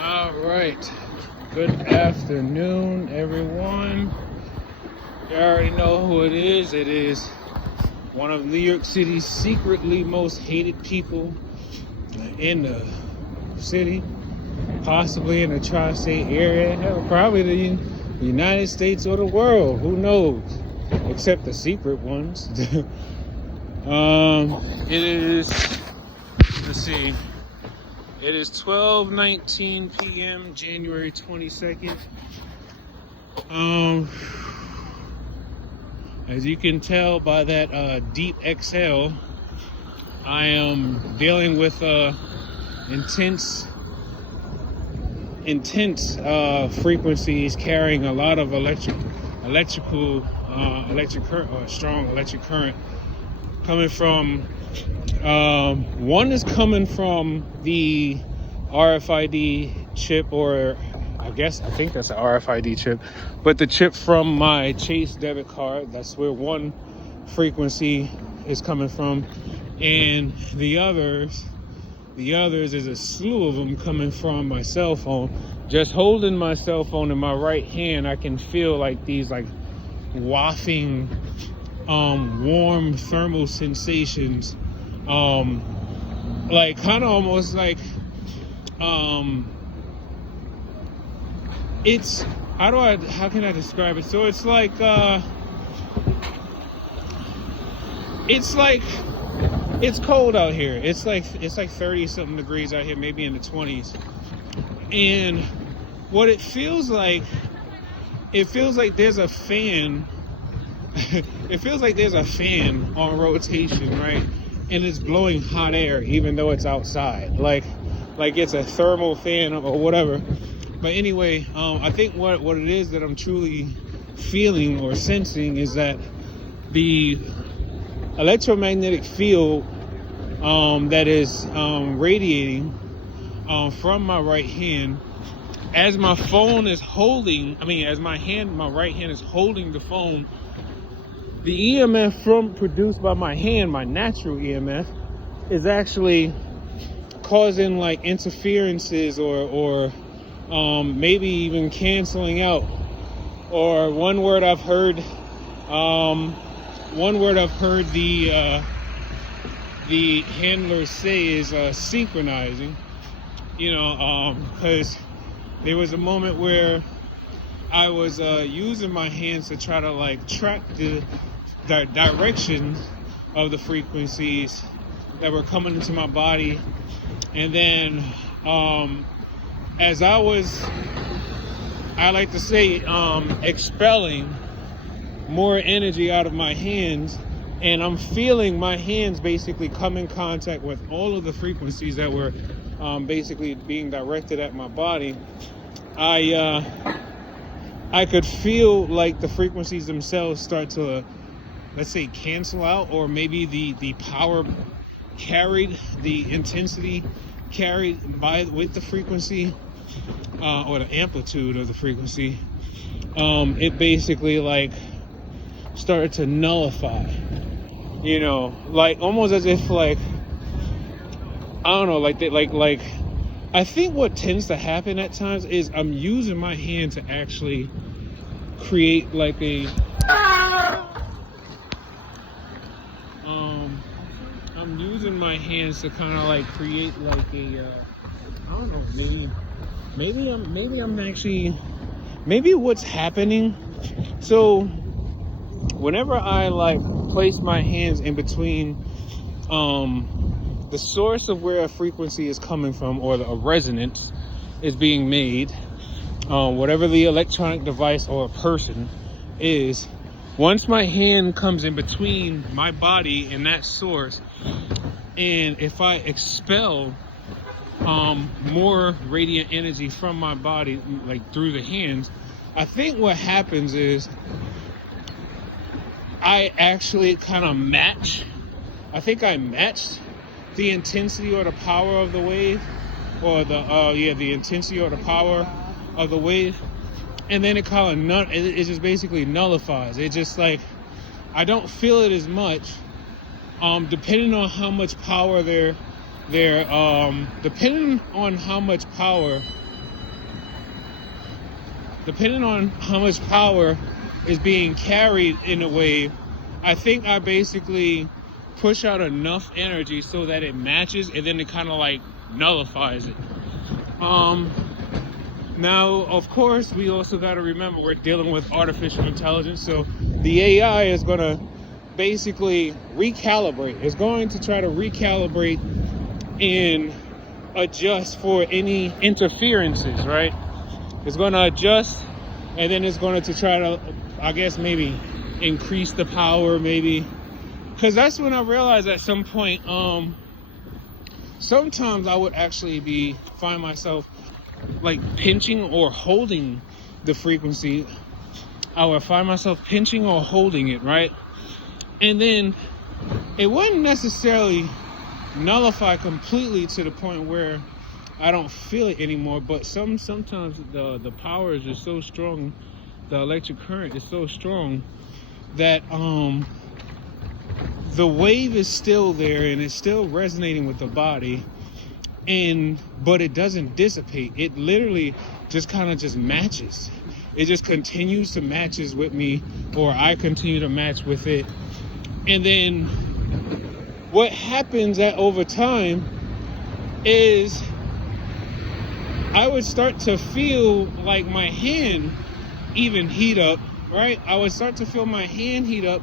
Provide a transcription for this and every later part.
All right. Good afternoon, everyone. You already know who it is. It is one of New York City's secretly most hated people in the city, possibly in the tri-state area, hell, probably the United States or the world. Who knows? Except the secret ones. It is, let's see. It is 12:19 p.m. January 22nd. As you can tell by that deep exhale, I am dealing with intense frequencies carrying a lot of electric current, or strong electric current coming from. One is coming from the RFID chip, or I think that's an RFID chip, but the chip from my Chase debit card. That's where one frequency is coming from, and the others is a slew of them coming from my cell phone. Just holding my cell phone in my right hand, I can feel like these wafting warm thermal sensations, kind of almost like it's how can I describe it? So it's like it's cold out here. It's like 30 something degrees out here, maybe in the 20s. And what it feels like there's a fan. It feels like there's a fan on rotation, right? And it's blowing hot air, even though it's outside. Like it's a thermal fan or whatever. But anyway, I think what it is that I'm truly feeling or sensing is that the electromagnetic field that is radiating from my right hand, as my phone is holding, as my right hand is holding the phone, the EMF produced by my hand, my natural EMF, is actually causing interferences or maybe even canceling out. Or one word I've heard the handlers say is synchronizing. Because there was a moment where I was using my hands to try to track the direction of the frequencies that were coming into my body, and then as I like to say, expelling more energy out of my hands, and I'm feeling my hands basically come in contact with all of the frequencies that were basically being directed at my body. I could feel like the frequencies themselves start to, let's say, cancel out, or maybe the power carried, the intensity carried with the frequency, or the amplitude of the frequency. It basically started to nullify, almost as if I don't know, I think what tends to happen at times is I'm using my hand to actually create I'm using my hands to kind of create I don't know, maybe what's happening. So whenever I place my hands in between the source of where a frequency is coming from, or a resonance is being made, whatever the electronic device or a person is, once my hand comes in between my body and that source, and if I expel more radiant energy from my body through the hands, I think what happens is I actually kind of matched the intensity or the power of the wave, or the intensity or the power of the wave, and then it just basically nullifies. It just I don't feel it as much, depending on how much power depending on how much power depending on how much power is being carried in a wave, I think I basically push out enough energy so that it matches, and then it kind of like nullifies it. Now, of course, we also got to remember we're dealing with artificial intelligence, so the AI is going to basically recalibrate. It's going to try to recalibrate and adjust for any interferences, right? It's going to adjust, and then it's going to try to, I guess, maybe increase the power, maybe. Because that's when I realized at some point, sometimes I would actually find myself like pinching or holding the frequency. I would find myself pinching or holding it, right? And then it wouldn't necessarily nullify completely to the point where I don't feel it anymore, but sometimes the power is just so strong, the electric current is so strong that the wave is still there and it's still resonating with the body, but it doesn't dissipate. It literally just kind of just matches. It just continues to matches with me, or I continue to match with it. And then what happens over time is I would start to feel like my hand even heat up, right? I would start to feel my hand heat up,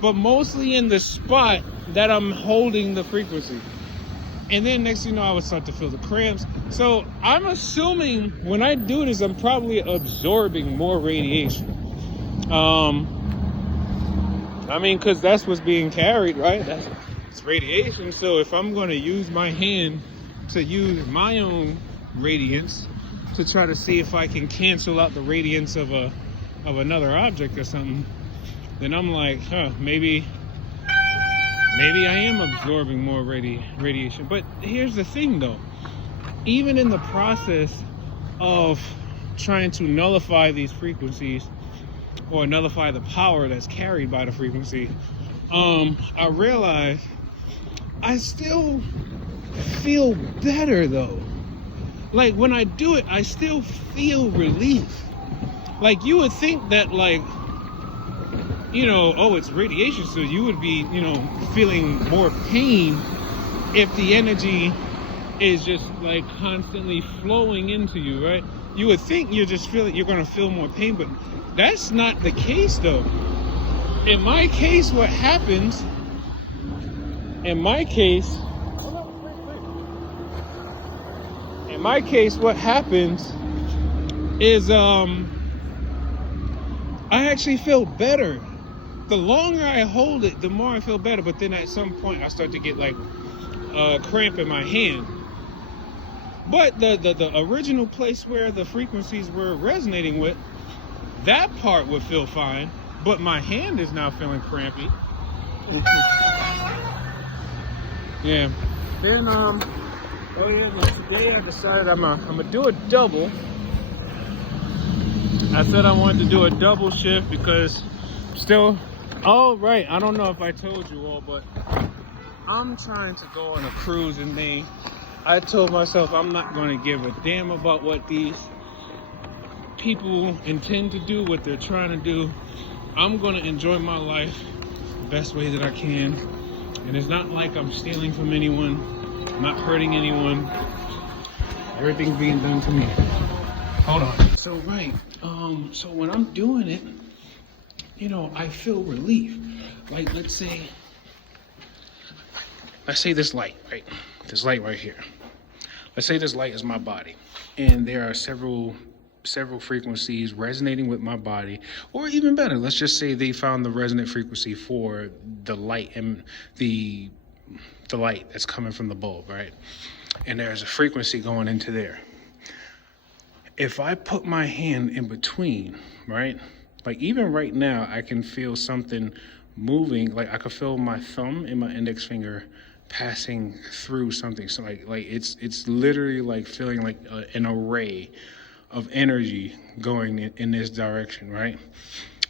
but mostly in the spot that I'm holding the frequency. And then next thing you know, I would start to feel the cramps. So I'm assuming when I do this, I'm probably absorbing more radiation. I mean, because that's what's being carried, right? It's radiation. So if I'm going to use my hand to use my own radiance to try to see if I can cancel out the radiance of another object or something, then I'm like, maybe I am absorbing more radiation. But here's the thing, though. Even in the process of trying to nullify these frequencies or nullify the power that's carried by the frequency, I realized I still feel better, though. Like, when I do it, I still feel relief. Like, you would think that, like, it's radiation, so you would be, feeling more pain if the energy is just like constantly flowing into you, right? You would think you're going to feel more pain, but that's not the case, though. In my case, what happens is I actually feel better. The longer I hold it, the more I feel better. But then at some point, I start to get like a cramp in my hand. But the original place where the frequencies were resonating with, that part would feel fine. But my hand is now feeling crampy. Yeah. Then today I decided I'm gonna do a double. I said I wanted to do a double shift because still. Oh, right. I don't know if I told you all, but I'm trying to go on a cruise in May. I told myself I'm not going to give a damn about what these people intend to do, what they're trying to do. I'm going to enjoy my life the best way that I can. And it's not like I'm stealing from anyone. I'm not hurting anyone. Everything's being done to me. Hold on. So, right. So when I'm doing it, I feel relief. Like, let's say this light, right? This light right here. Let's say this light is my body, and there are several frequencies resonating with my body, or even better, let's just say they found the resonant frequency for the light and the light that's coming from the bulb, right? And there's a frequency going into there. If I put my hand in between, right? Like, even right now, I can feel something moving. Like, I could feel my thumb and my index finger passing through something. So like it's literally like feeling like an array of energy going in this direction, right?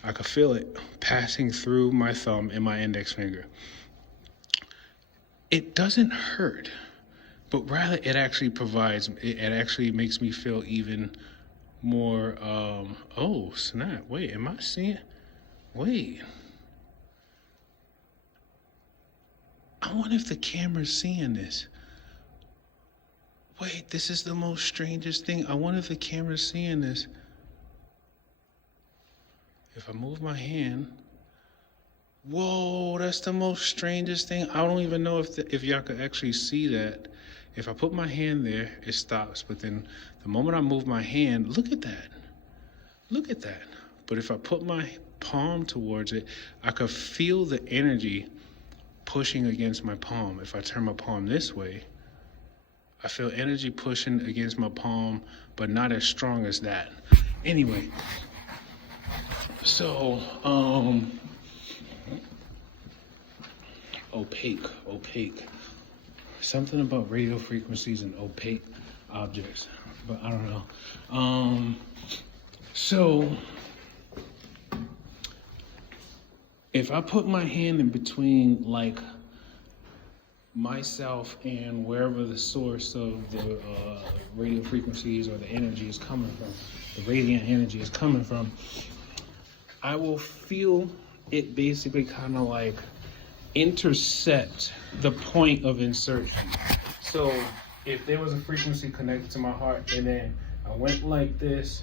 I could feel it passing through my thumb and my index finger. It doesn't hurt, but rather it actually makes me feel even more, oh snap, wait, am I seeing, wait, I wonder if the camera's seeing this. Wait, this is the most strangest thing. I wonder if the camera's seeing this. If I move my hand, whoa, that's the most strangest thing. I don't even know if y'all could actually see that. If I put my hand there, it stops. But then the moment I move my hand, look at that. Look at that. But if I put my palm towards it, I could feel the energy pushing against my palm. If I turn my palm this way, I feel energy pushing against my palm, but not as strong as that. Anyway, so, opaque. Something about radio frequencies and opaque objects, but I don't know. So if I put my hand in between, like, myself and wherever the source of the radio frequencies or the energy is coming from, the radiant energy is coming from, I will feel it basically kind of like intercept the point of insertion. So if there was a frequency connected to my heart and then I went like this,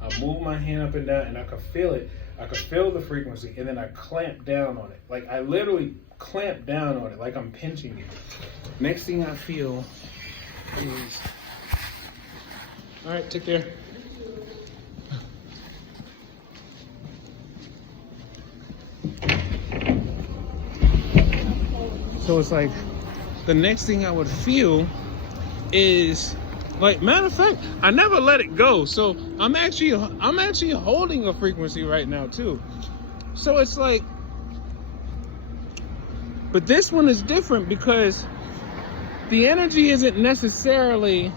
I moved my hand up and down and I could feel it. I could feel the frequency and then I clamped down on it. Like I literally clamped down on it like I'm pinching it. Next thing I feel is, all right, take care. So it's like the next thing I would feel is, like, matter of fact, I never let it go. So I'm actually holding a frequency right now too. So it's like, but this one is different because the energy isn't necessarily,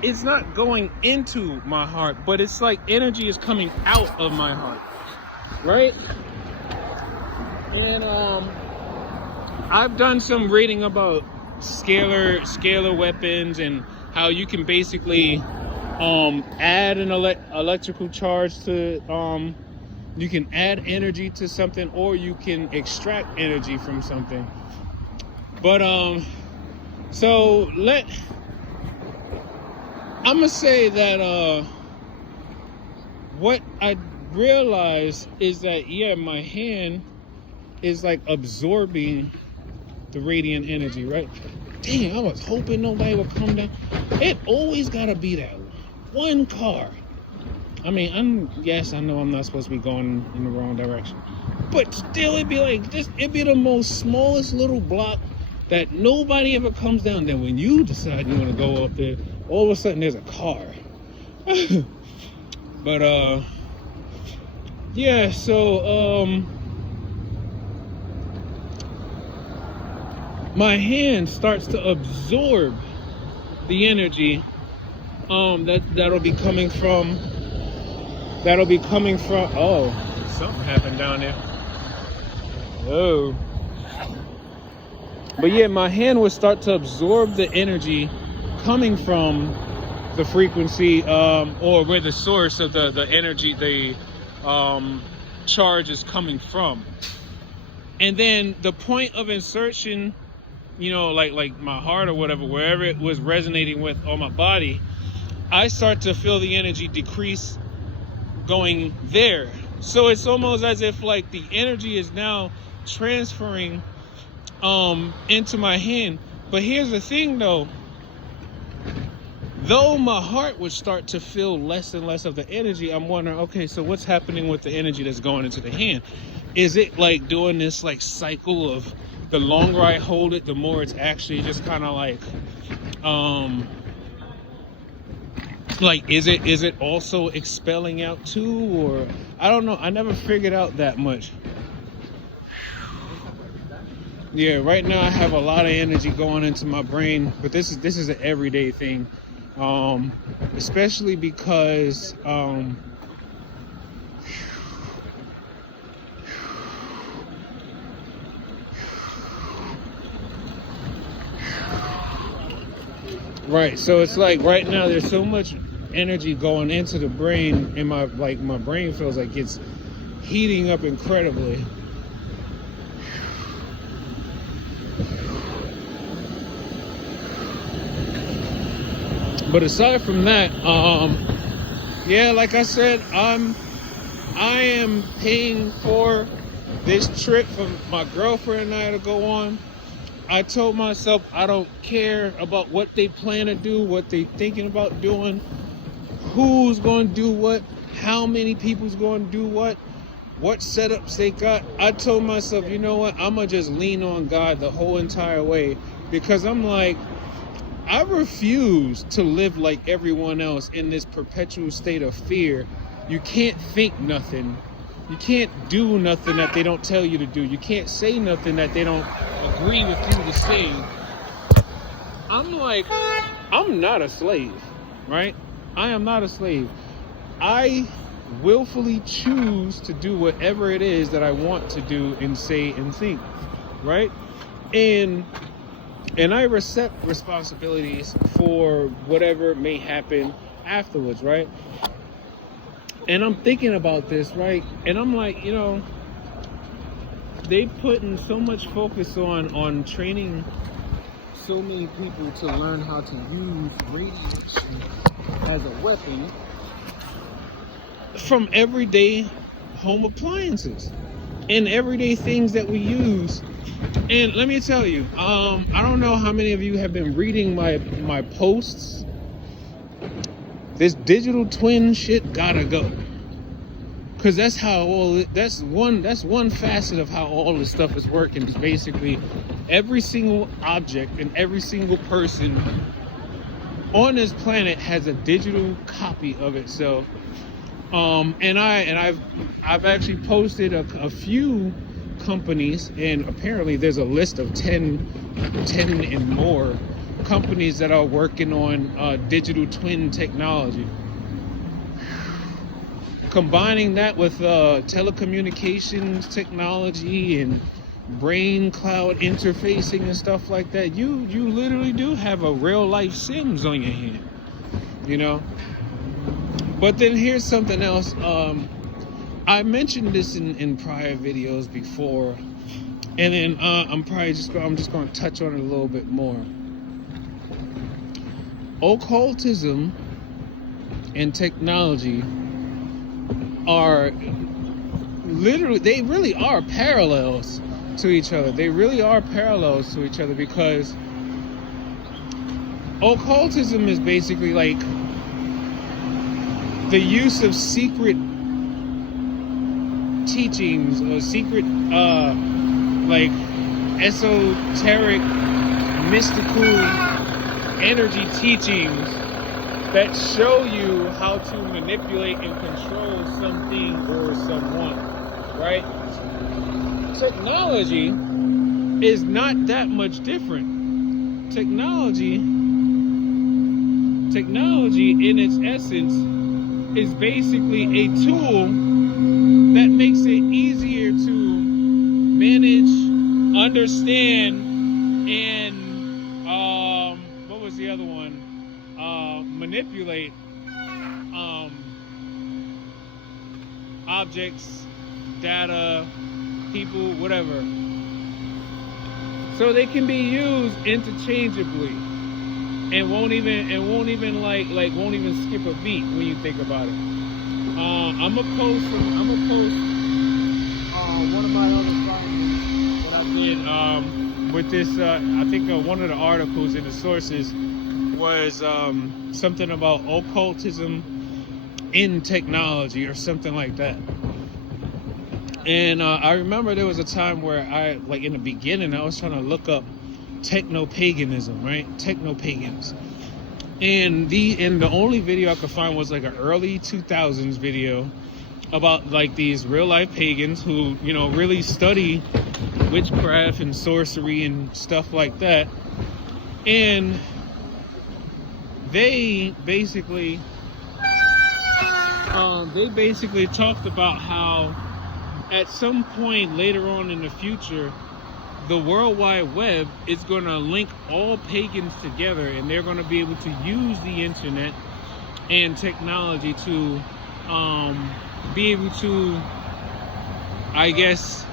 it's not going into my heart, but it's like energy is coming out of my heart, right? And I've done some reading about scalar weapons and how you can basically add an electrical charge to, you can add energy to something, or you can extract energy from something. But so I'm gonna say that what I realized is that, yeah, my hand is like absorbing the radiant energy, right? Dang, I was hoping nobody would come down. It always gotta be that one car. I mean, yes, I know I'm not supposed to be going in the wrong direction, but still, it'd be like this. It'd be the most smallest little block that nobody ever comes down. Then when you decide you want to go up there, all of a sudden there's a car. But yeah. So my hand starts to absorb the energy that'll be coming from oh, something happened down there. Oh. But yeah, my hand would start to absorb the energy coming from the frequency, or where the source of the energy, the charge is coming from. And then the point of insertion, you know, like my heart or whatever, wherever it was resonating with on my body, I start to feel the energy decrease going there. So it's almost as if like the energy is now transferring into my hand. But here's the thing though my heart would start to feel less and less of the energy, I'm wondering, okay, so what's happening with the energy that's going into the hand? Is it like doing this like cycle of, the longer I hold it, the more it's actually just kind of like is it also expelling out too, or I don't know. I never figured out that much. Yeah, right now I have a lot of energy going into my brain, but this is an everyday thing, especially because right, so it's like right now there's so much energy going into the brain, and my brain feels like it's heating up incredibly. But aside from that, yeah, like I said, I am paying for this trip for my girlfriend and I to go on. I told myself I don't care about what they plan to do, what they thinking about doing, who's going to do what, how many people's going to do what setups they got. I told myself, you know what, I'm going to just lean on God the whole entire way, because I'm like, I refuse to live like everyone else in this perpetual state of fear. You can't think nothing. You can't do nothing that they don't tell you to do. You can't say nothing that they don't agree with you to say. I'm like, I'm not a slave, right? I am not a slave. I willfully choose to do whatever it is that I want to do and say and think, right? And I accept responsibilities for whatever may happen afterwards, right? And I'm thinking about this, right? And I'm like, you know, they putting so much focus on training so many people to learn how to use radiation as a weapon from everyday home appliances and everyday things that we use. And let me tell you, I don't know how many of you have been reading my posts. This digital twin shit gotta go, because that's how that's one facet of how all this stuff is working. Is basically every single object and every single person on this planet has a digital copy of itself. And I've actually posted a few companies, and apparently there's a list of 10 and more companies that are working on digital twin technology. Combining that with telecommunications technology and brain cloud interfacing and stuff like that, you literally do have a real life Sims on your hand, you know. But then here's something else. I mentioned this in prior videos before, and then I'm just going to touch on it a little bit more. Occultism and technology are literally, they really are parallels to each other. They really are parallels to each other, because occultism is basically like the use of secret teachings or secret like esoteric mystical energy teachings that show you how to manipulate and control something or someone, right? Technology is not that much different. Technology in its essence is basically a tool that makes it easier to manage, understand, and what was the other one? Manipulate objects, data, people, whatever. So they can be used interchangeably, and won't even skip a beat when you think about it. I'm gonna post one of my other findings that I did with this. I think one of the articles in the sources was something about occultism in technology or something like that. And I remember there was a time where in the beginning, I was trying to look up techno-paganism, right? Techno-pagans. And the only video I could find was like an early 2000s video about like these real life pagans who, you know, really study witchcraft and sorcery and stuff like that. And they basically talked about how at some point later on in the future, the World Wide Web is going to link all pagans together, and they're going to be able to use the internet and technology to be able to, I guess,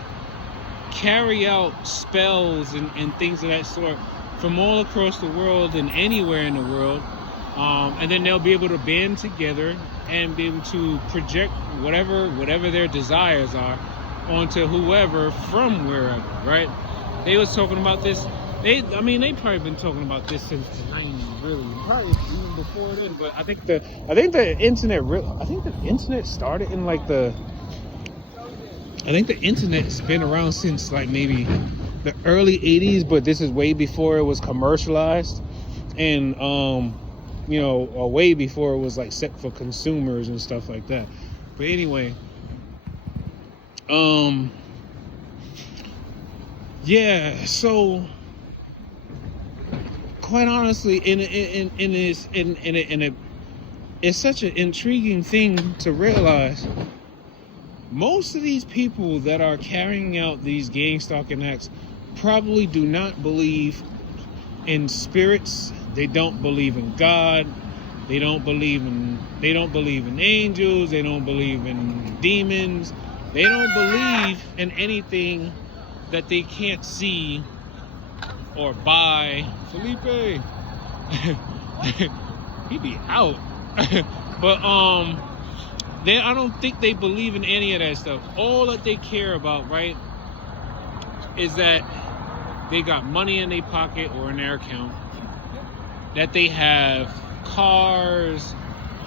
carry out spells and things of that sort from all across the world and anywhere in the world. And then they'll be able to band together and be able to project whatever their desires are onto whoever from wherever, right? They was talking about this. They probably been talking about this since the 90s, really, probably even before then. But I think the internet started in like the. I think the internet's been around since like maybe the early 80s, but this is way before it was commercialized, and way before it was like set for consumers and stuff like that. But anyway, yeah. So quite honestly, it's such an intriguing thing to realize. Most of these people that are carrying out these gangstalking acts probably do not believe in spirits. They don't believe in God. They don't believe in angels. They don't believe in demons. They don't believe in anything that they can't see or buy. Felipe, he be out. But I don't think they believe in any of that stuff. All that they care about, right, is that they got money in their pocket or in their account, that they have cars,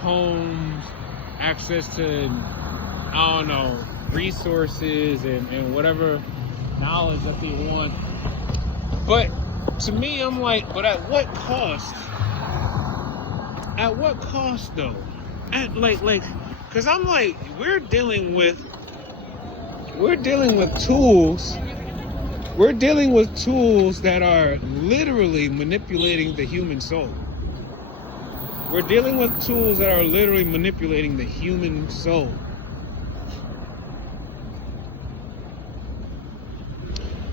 homes, access to, I don't know, resources and whatever knowledge that they want. But to me, I'm like, but at what cost? At what cost, though? At like. Because I'm like, we're dealing with tools. We're dealing with tools that are literally manipulating the human soul. We're dealing with tools that are literally manipulating the human soul.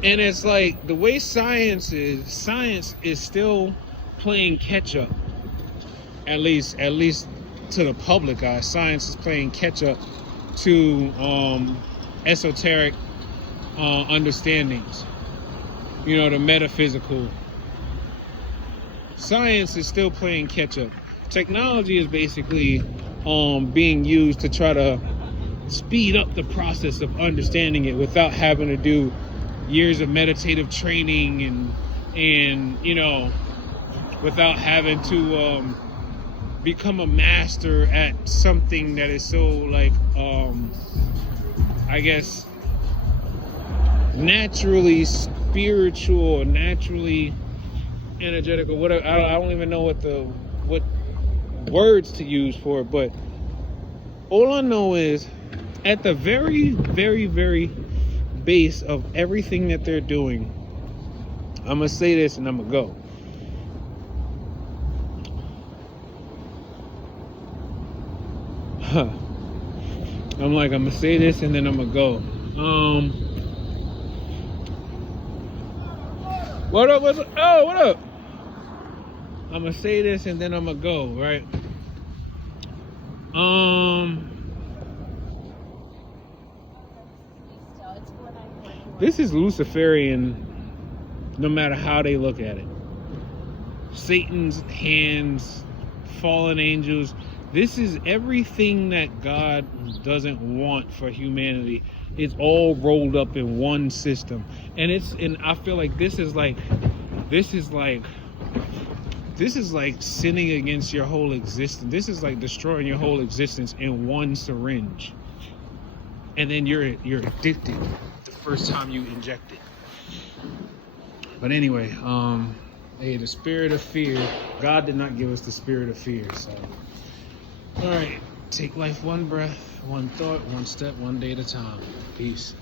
And it's like the way science is still playing catch up. At least to the public eye, science is playing catch up to esoteric understandings. The metaphysical. Science is still playing catch up. Technology is basically being used to try to speed up the process of understanding it without having to do years of meditative training and without having to become a master at something that is so like I guess naturally spiritual, naturally energetic, or whatever. I don't even know what words to use for it, but all I know is at the very, very, very base of everything that they're doing, I'm gonna say this and I'm gonna go. I'm gonna say this and then I'm gonna go. What up? What up? I'm gonna say this and then I'm gonna go, right? This is Luciferian, no matter how they look at it. Satan's hands, fallen angels. This is everything that God doesn't want for humanity. It's all rolled up in one system. And I feel like this is like sinning against your whole existence. This is like destroying your whole existence in one syringe. And then you're addicted the first time you inject it. But anyway, hey, the spirit of fear. God did not give us the spirit of fear, so. All right, take life one breath, one thought, one step, one day at a time. Peace.